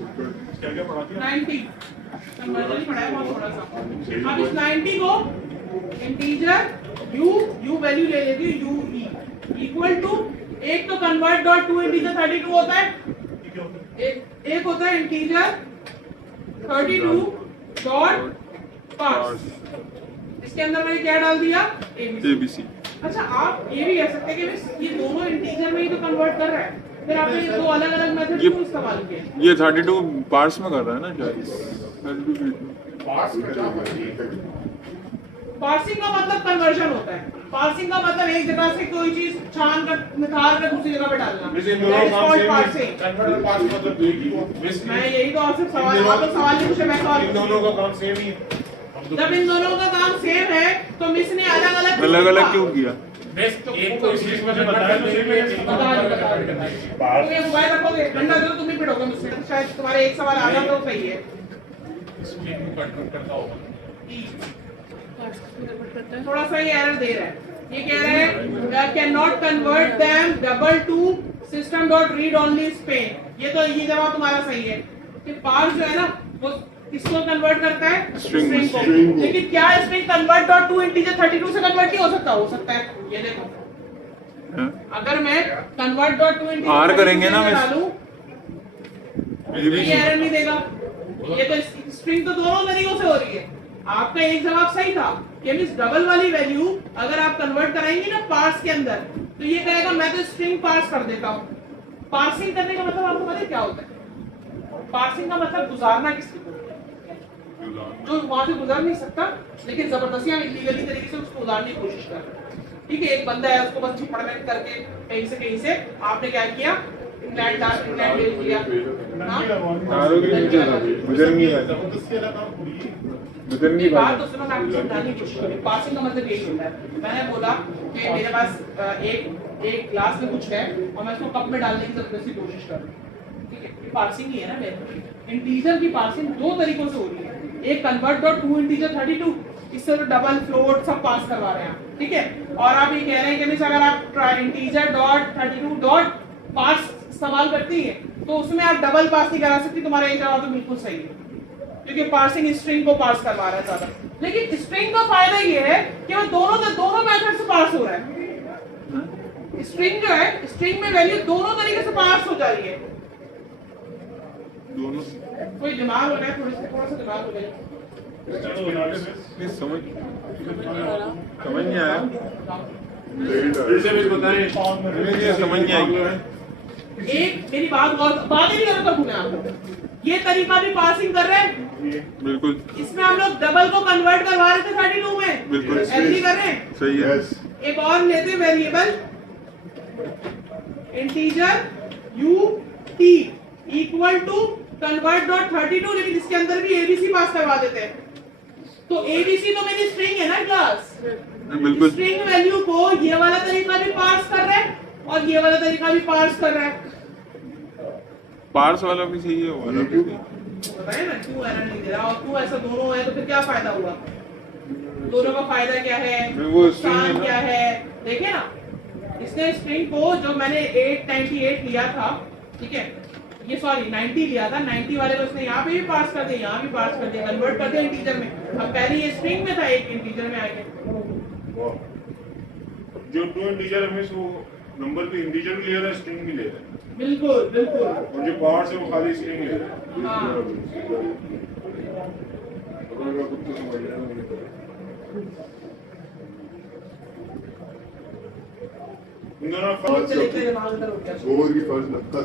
क्या क्या पढ़ा दिया? 90 कन्वर्जन पढ़ाया बहुत थोड़ा सा। अब इस 90 को इंटीजर यू वैल्यू ले लेती है यू ई इक्वल टू, एक तो कन्वर्ट डॉट टू इंटीजर 32 होता है, एक होता है इंटीजर 32 डॉट पार्स। इसके अंदर मैंने क्या डाल दिया? एबीसी। अच्छा, आप ये भी कह सकते हैं कि ये दोनों इंटीजर में ही तो कन्वर्ट कर रहा है, फिर आपने ये दो अलग अलग मेथड क्यों इस्तेमाल किए? ये 32 पार्ट्स में कर रहा है ना शायद। पार्सिंग का मतलब कन्वर्जन होता है। पार्सिंग का मतलब एक जगह से कोई चीज छान कर निकाल कर दूसरी जगह पे डालना। मैं यही तो आपसे सवाल, आप तो सवाल नहीं पूछे, मैं सवाल। इन दोनों का काम सेम ही है। जब इन दोनों का काम सेम है तो मिस ने अलग अलग क्यों किया? एक तो इस में बताया तुम्हें मोबाइल रखोगे ठंडा तो तुम ही पिटोगे मुझसे, शायद तुम्हारे एक सवाल आना तो सही है। थोड़ा सा ये एरर दे रहा है, ये कह रहा है can not convert them double two system dot read only Spain. ये तो ये जवाब तुम्हारा सही है कि पार्स जो है ना वो किसको कन्वर्ट करता है? स्ट्रिंग को। लेकिन क्या string convert dot to integer 32 से कन्वर्ट नहीं हो सकता? हो सकता है। ये देखो, अगर मैं कन्वर्ट डॉट टू इंटीजर आर करेंगे ना डालूं, ये एरर नहीं देगा। ये तो स्ट्रिंग तो दोनों तरीकों से हो रही है। आपका एक जवाब सही था कि मींस डबल वाली वैल्यू अगर आप कन्वर्ट कराएंगे ना पार्स के अंदर, तो ये कहेगा मैं तो स्ट्रिंग पार्स कर देता हूँ। पार्सिंग करने का मतलब आपको पता है क्या होता है? पार्सिंग का मतलब गुजारना किसी को, जो वहां से गुजर नहीं सकता लेकिन जबरदस्ती हम इलीगली तरीके से उसको गुजारने की कोशिश कर रहे हैं। ठीक है, एक बंदा है, उसको बस छिपड़मेंट करके कहीं से आपने क्या किया? इंग्लैंड भेज दिया। बात तो सुनो, मैं आपको समझाने की कोशिश कर रही हूं। पासिंग का मतलब यही होता है। मैंने बोला कि मेरे पास एक ग्लास में कुछ है और मैं उसको कप में डालने की जबरदस्ती कोशिश कर रही हूँ। ठीक है, ये पासिंग ही है ना मेरे। इंटीजर की पासिंग दो तरीकों से हो रही है, एक कन्वर्ट डॉट टू इंटीजर 32, इससे तो डबल फ्लोट सब पास करवा रहे हैं आप। ठीक है, और आप ये कह रहे हैं कि अगर आप इंटीजर डॉट 32 डॉट पास इस्तेमाल करती है तो उसमें आप डबल पास नहीं करा सकती। तुम्हारा ये जवाब तो बिल्कुल सही है, क्योंकि पार्सिंग स्ट्रिंग को पास करवा रहा है ज्यादा। लेकिन स्ट्रिंग का फायदा ये है कि वो दोनों मेथड से पास हो रहा है। स्ट्रिंग जो है, स्ट्रिंग में वैल्यू दोनों तरीके से पास हो जा रही है। दोनों कोई दिमाग हो रहा है, थोड़ा सा दिमाग हो जाए। समझ नहीं आया, समझ नहीं आई। एक मेरी बात ही नहीं कर सकूं आपको। ये तरीका भी पासिंग कर रहे हैं बिल्कुल। इसमें हम लोग डबल को कन्वर्ट करवा रहे थे 32 में, बिल्कुल एग्री कर रहे हैं? सही है। एक और लेते variable integer U T equal to convert dot 32, लेकिन इसके अंदर भी एबीसी पास करवा देते हैं। तो एबीसी तो मेरी स्ट्रिंग है ना क्लास, बिल्कुल। स्ट्रिंग वैल्यू को ये वाला तरीका भी पास कर रहा है और ये वाला तरीका भी पास कर रहा है। पार्स वाला भी सही है, वाला भी सही है। बताइए ना, क्यों एरर नहीं दे रहा? और क्यों ऐसा दोनों है तो फिर क्या फायदा हुआ? दोनों का फायदा क्या है, नुकसान क्या है? देखिए ना, इसने स्ट्रिंग को जो मैंने 898 लिया था, ठीक है, ये सॉरी 90 लिया था, 90 वाले को इसने यहाँ पे भी पास कर दिया, यहाँ भी पास कर दिया, कन्वर्ट कर दिया इंटीजर में। अब पहले ये स्ट्रिंग में था, एक इंटीजर में आएंगे। जो टू इंटीजर है वो नंबर भी इंटीजर भी ले रहा है, स्ट्रिंग भी ले रहा है। बिल्कुल बिल्कुल। और जो पार्ट्स है वो खाली स्ट्रिंग ले रहा है। हाँ। इन दोनों चले दिमाग अंदर हो गया। और भी फर्ज लगता है।